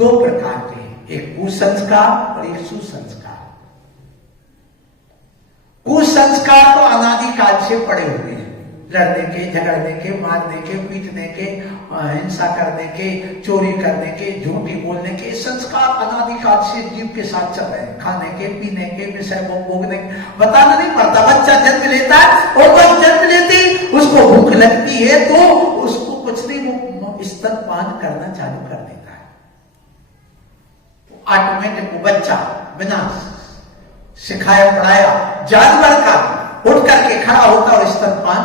दो प्रकार के हैं, एक कुसंस्कार और एक सुसंस्कार। कुसंस्कार तो अनादिकाल से पड़े हुए हैं, लड़ने के, झगड़ने के, मारने के, पीटने के, हिंसा करने के, चोरी करने के, झूठी बोलने के संस्कार अनादिकाल से जीव के साथ चल रहे हैं। खाने के, पीने के, विषय को भोगने के, बताना नहीं पड़ता। बच्चा जन्म लेता है और जब जन्म लेते ही उसको भूख लगती है तो उसको कुछ नहीं, वो स्तनपान करना चालू कर देता है। ऑटोमेटिक वो बच्चा बिना सिखाया पढ़ाया जानवर का उठ करके खड़ा होता और स्तनपान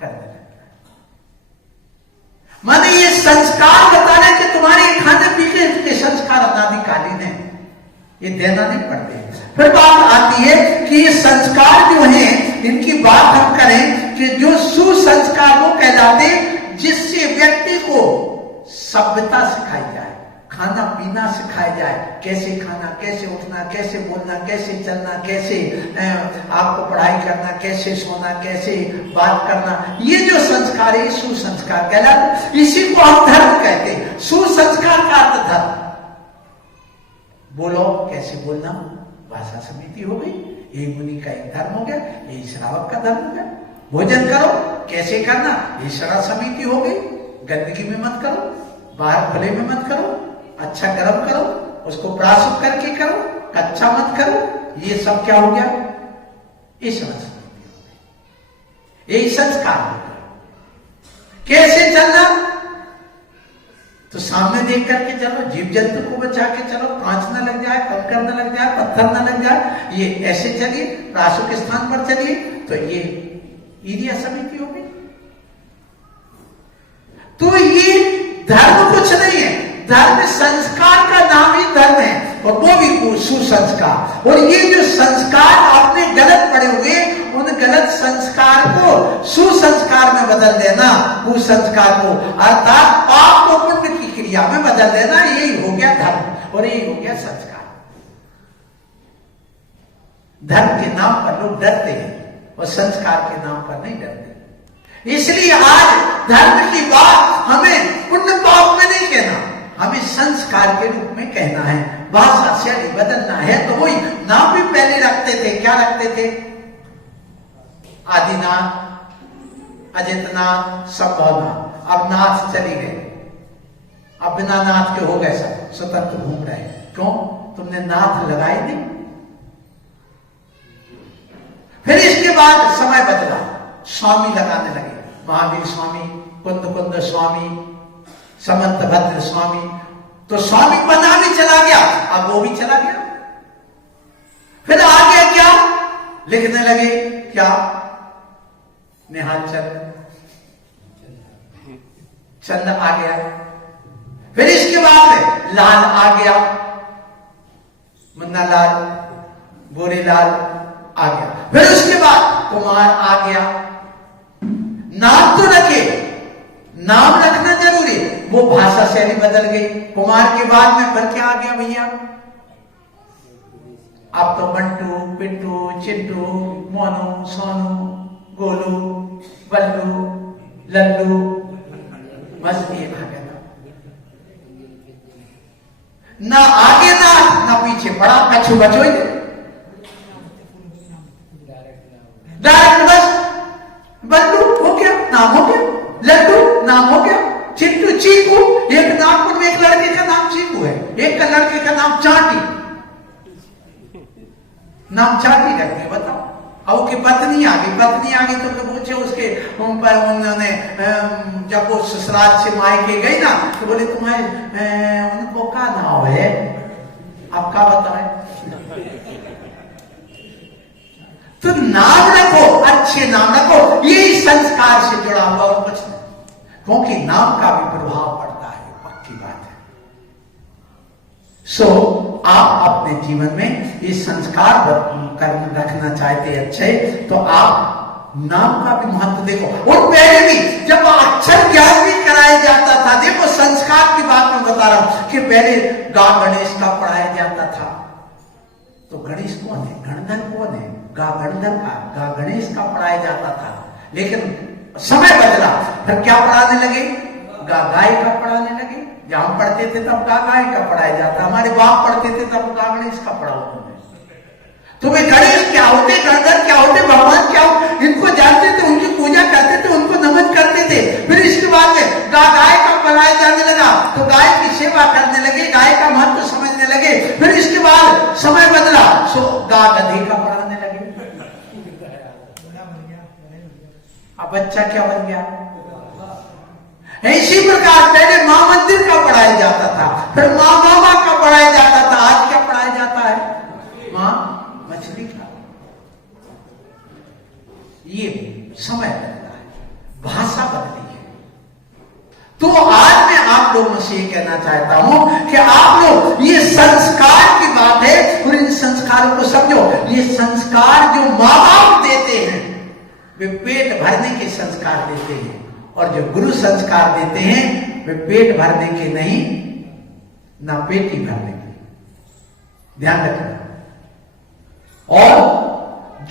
करने लगता है। माने ये संस्कार बताने के तुम्हारे खाने पीने के संस्कार अनादिकालीन है, ये देना नहीं पड़ते। फिर बात आती है कि ये संस्कार जो है इनकी बात हम करें कि जो सुसंस्कार वो कहलाते जिससे व्यक्ति को सभ्यता सिखाई जाए, खाना पीना सिखाया जाए, कैसे खाना, कैसे उठना, कैसे बोलना, कैसे चलना, कैसे आपको पढ़ाई करना, कैसे सोना, कैसे बात करना, ये जो संस्कार है सुसंस्कार कहलाते। इसी को हम धर्म कहते हैं। सुसंस्कार का अर्थ धर्म। बोलो कैसे बोलना, भाषा समिति हो गई, ये मुनि का एक धर्म हो गया, ये श्रावक का धर्म हो गया। भोजन करो कैसे करना, ये शरा समिति हो गई। गंदगी में मत करो, बाहर खुले में मत करो, अच्छा गर्म करो, उसको प्राशुद्ध करके करो, कच्चा मत करो, ये सब क्या हो गया, ये समझ यही संस्कार हो गया। कैसे चलना, तो सामने देख करके चलो, जीव जंतु को बचा के चलो, कांच न लग जाए, कंकर न लग जाए, पत्थर न लग जाए, ये ऐसे चलिए, प्राशुद्ध स्थान पर चलिए, तो ये ईरिया समिति हो गई। तो ये धर्म कुछ नहीं है, धर्म संस्कार का नाम ही धर्म है, और वो भी सुसंस्कार। और ये जो संस्कार आपने गलत पड़े हुए, उन गलत संस्कार को सुसंस्कार में बदल देना, कुसंस्कार को अर्थात पाप को पुण्य की क्रिया में बदल देना, यही हो गया धर्म और यही हो गया संस्कार। धर्म के नाम पर लोग डरते हैं और संस्कार के नाम पर नहीं डरते। इसलिए आज धर्म की बात हमें पुण्य पाप में नहीं कहना, हमें संस्कार के रूप में कहना है। भाषा शैली बदलना है तो वही नाम भी पहले रखते थे, क्या रखते थे, आदिनाथ, अजितनाथ, संभवनाथ। अब नाथ चली गए, अब बिना नाथ के हो गए, सब स्वतंत्र घूम रहे। क्यों, तुमने नाथ लगाई नहीं। फिर इसके बाद समय बदला, स्वामी लगाने लगे, महावीर स्वामी, कुंद स्वामी, समंत भद्र स्वामी। तो स्वामी पता भी चला गया, अब वो भी चला गया। फिर आ गया क्या, लिखने लगे क्या, निहाल चंद आ गया। फिर इसके बाद में लाल आ गया, मुन्ना लाल, गोरे लाल आ गया। फिर उसके बाद कुमार आ गया। नाम तो रखे, नाम रखना जरूरी, वो भाषा शैली बदल गई। कुमार के बाद में फिर क्या आ गया भैया, अब तो बंटू, पिंटू, चिंटू, मोनू, सोनू, गोलू, बल्लू, लल्लू, मस्ती आ गया। ना आगे ना पीछे, बड़ा कछु बचो ही डायरेक्ट, बस बल्लू हो गया, नाम हो गया, लड्डू नाम हो गया, चिंटू, चीकू। एक नागपुर में एक लड़के का नाम चीकू है, एक का लड़के का नाम चाटी, नाम चाटी रख दिया। बताओ, अब की पत्नी आ गई तो पूछे उसके उन्होंने जब वो ससुराल से मायके गई ना, तो बोले तुम्हारे उनको क्या नाम है, आप क्या बताएं। तो नाम रखो, अच्छे नाम रखो, यही संस्कार से जुड़ा हुआ और कुछ नहीं, क्योंकि नाम का भी प्रभाव पड़ता है, पक्की बात है। आप अपने जीवन में ये संस्कार रखना चाहते अच्छे, तो आप नाम का भी महत्व देखो। और पहले भी जब अक्षर ज्ञान भी कराया जाता था, देखो संस्कार की बात मैं बता रहा हूं कि पहले गा गणेश का पढ़ाया जाता था। तो गणेश कौन है, गणधर कौन है, गा गणधर का, गा गणेश का पढ़ाया जाता था। लेकिन समय बदला, फिर क्या पढ़ाने लगे, गा गाय का पढ़ाने लगे, जब हम पढ़ते थे तब गाय का पढ़ाया जाता, हमारे बाप पढ़ते थे तब गणेश का पढ़ा उन्होंने। तुम्हें गणेश क्या होते, गणधर क्या होते, भगवान क्या होते, इनको जानते थे, उनकी पूजा करते थे, उनको नमन करते थे। फिर इसके बाद में गाय का पढ़ाया जाने लगा तो गाय की सेवा करने लगे, गाय का महत्व समझने लगे। फिर इसके बाद समय बदला सो गधे का पढ़ाने लगे। अब बच्चा क्या बन गया? इसी प्रकार पहले मां मंदिर का पढ़ाया जाता था, फिर मां बाबा का पढ़ाया जाता था, आज क्या पढ़ाया जाता है? मां मछली का। ये समय बदला है, भाषा बदली है। तो आज मैं आप लोगों से ये कहना चाहता हूं कि आप लोग ये संस्कार की बात है और इन संस्कारों को समझो। ये संस्कार जो मां बाप देते हैं वे पेट भरने के संस्कार देते हैं, और जो गुरु संस्कार देते हैं वे पेट भरने के नहीं, ना पेटी भरने के। ध्यान रखना। और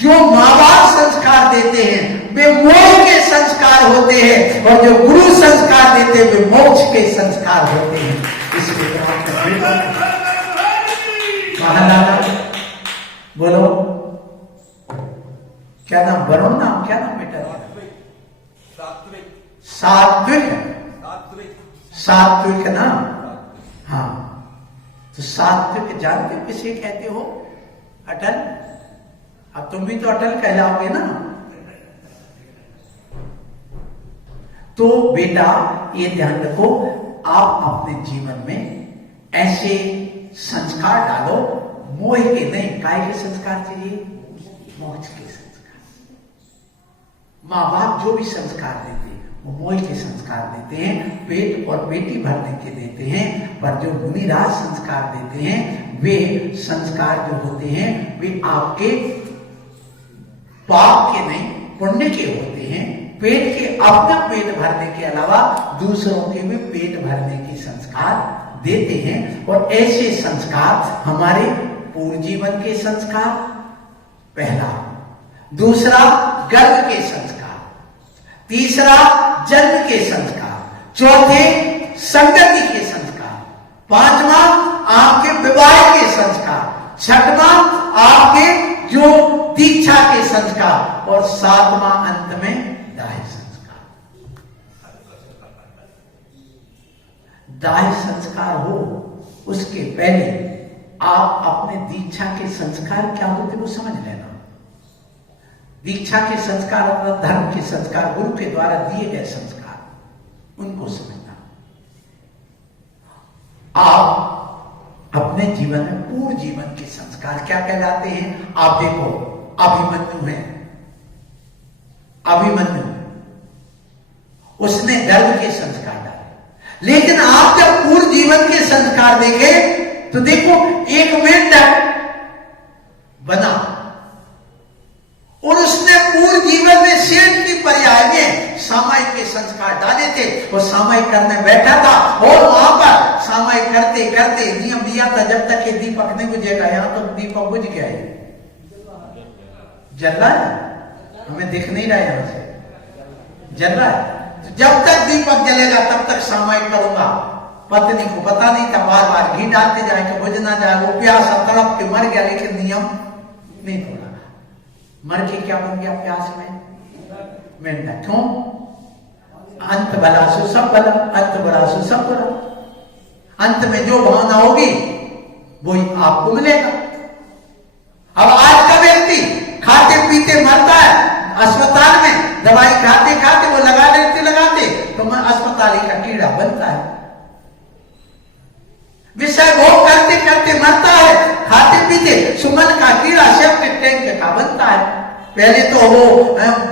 जो मां बाप संस्कार देते हैं वे मोह के संस्कार होते हैं, और जो गुरु संस्कार देते हैं वे मोक्ष के संस्कार होते हैं। इसलिए महाराज बोलो, क्या नाम? वरुण नाम, क्या नाम बेटा? सात्विक। सात्विक ना? हाँ, तो सात्विक जानते हो किसे कहते हो? अटल। अब तुम भी तो अटल कहलाओगे ना। तो बेटा ये ध्यान रखो, आप अपने जीवन में ऐसे संस्कार डालो, मोह के नहीं। काय के संस्कार चाहिए? मोक्ष के संस्कार। माँ बाप जो भी संस्कार देते हैं वो मोह के संस्कार देते हैं, पेट और पेटी भरने के देते हैं। पर जो मुनिराज संस्कार देते हैं वे संस्कार जो होते हैं वे आपके पाप के नहीं, पुण्य के होते हैं। पेट के, अपना पेट भरने के अलावा दूसरों के भी पेट भरने के संस्कार देते हैं। और ऐसे संस्कार हमारे पूर्व जीवन के संस्कार, पहला। दूसरा गर्भ के संस्कार, तीसरा जन्म के संस्कार, चौथे संगति के संस्कार, पांचवा आपके विवाह के संस्कार, छठवां आपके जो दीक्षा के संस्कार, और सातवां अंत में दाह संस्कार। दाह संस्कार हो उसके पहले आप अपने दीक्षा के संस्कार क्या होते वो समझ लेना। दीक्षा के संस्कार अपना धर्म के संस्कार, गुरु के द्वारा दिए गए संस्कार, उनको समझना। आप अपने जीवन में पूर्व जीवन के संस्कार क्या कहलाते हैं? आप देखो, अभिमन्यु है, अभिमन्यु उसने गर्भ के संस्कार डाले। लेकिन आप जब पूर्व जीवन के संस्कार देखे तो देखो, एक मेंढक बना और उसने पूर्व जीवन में सेठ की पर्याय में सामायिक के संस्कार डाले थे। वो सामायिक करने बैठा था और वहां पर सामायिक करते करते नियम दिया था जब तक ये दीपक नहीं बुझेगा। यहां तो दीपक बुझ गया है, जल रहा है, हमें दिख नहीं रहा है, यहां से जल रहा है। तो जब तक दीपक जलेगा तब तक सामायिक करूंगा। पत्नी को पता नहीं था, बार बार घी डालते जाए कि बुझ ना जाए। वो प्यासा तड़प के मर गया, लेकिन नियम नहीं तोड़ा। मर के क्या बन गया? प्यास में मेंढक। क्यों? अंत भला सो सब भला, अंत भला सो सब भला। अंत में जो भावना होगी वही आपको मिलेगा। अब आज का व्यक्ति खाते पीते मरता है, अस्पताल में दवाई खाते खाते वो लगाते तो अस्पताल का कीड़ा बनता है। विषय भोग करते करते मरता है, खाते पीते सुमन का कीड़ा सेप्टिक टैंक का बनता है। पहले तो वो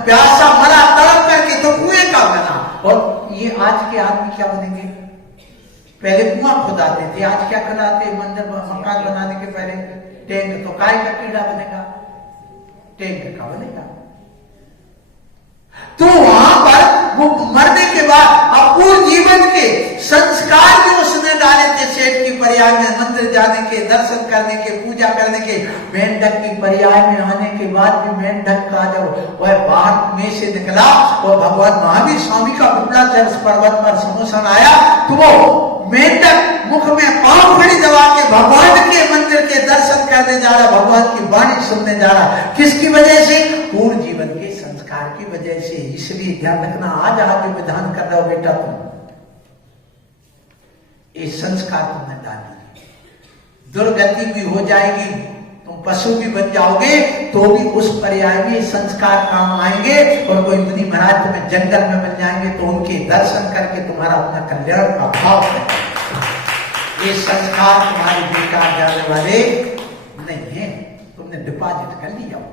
प्यासा मरा तड़प करके तो कुएं का बना। और ये आज के आदमी क्या बनेंगे? पहले कुआं खुदाते थे, आज क्या खुदाते? मंदिर मकान बनाने के पहले टैंक। तो काय का कीड़ा बनेगा? टैंक का बनेगा। तो वहां पर वो मरने के बाद अपूर्व जीवन के संस्कार जो उसने डाले थे सेठ की पर्याय में, मंदिर जाने के, दर्शन करने के, पूजा करने के, मेंढक की पर्याय में आने के बाद भी मेंढक का जब वह बाहर में से निकला और भगवान महावीर स्वामी का विपुलाचल पर्वत पर समोसन आया तो वो मेंढक मुख में पांव खड़ी दबा के भगवान के मंदिर के दर्शन करने जा रहा, भगवान की वाणी सुनने जा रहा। किसकी वजह से? पूर्व जीवन के संस्कार की वजह से। इसलिए ध्यान रखना, आज जो विधान कर रहे हो बेटा तुम, ये संस्कार तुमने डाली, दुर्गति भी हो जाएगी, तुम पशु भी बन जाओगे तो भी उस पर्याय में संस्कार काम आएंगे। और कोई मुनि महाराज तुम्हें जंगल में मिल जाएंगे तो उनके दर्शन करके तुम्हारा अपना कल्याण का भाव है। ये संस्कार तुम्हारे बेकार जाने वाले नहीं है, तुमने डिपॉजिट कर लिया।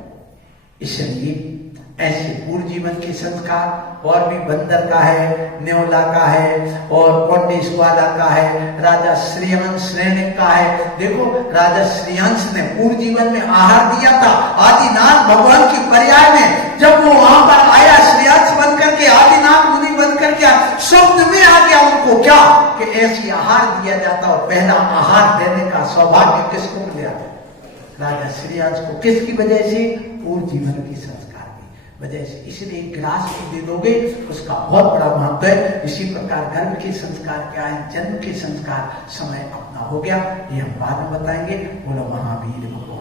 इसलिए ऐसे पूर्व जीवन के संस्कार, और भी बंदर का है, न्योला का है, और कौंडेश्वाला का है, राजा श्रेयांश श्रेणिक का है। देखो राजा श्रेयांश ने पूर्व जीवन में आहार दिया था आदिनाथ भगवान की पर्याय में। जब वो वहां पर आया श्रेयांश बन करके, आदिनाथ मुनि बन करके, स्वप्न में आ गया उनको क्या कि ऐसी आहार दिया जाता। और पहला आहार देने का सौभाग्य किसको मिला? राजा श्रेयांश को। किसकी वजह से? पूर्व जीवन की संस्कार वजह से। इसलिए गिलास भी दे दोगे उसका बहुत बड़ा महत्व है। इसी प्रकार गर्भ के संस्कार क्या है, जन्म के संस्कार, समय अपना हो गया, ये हम बाद में बताएंगे। बोलो महावीर भगवान।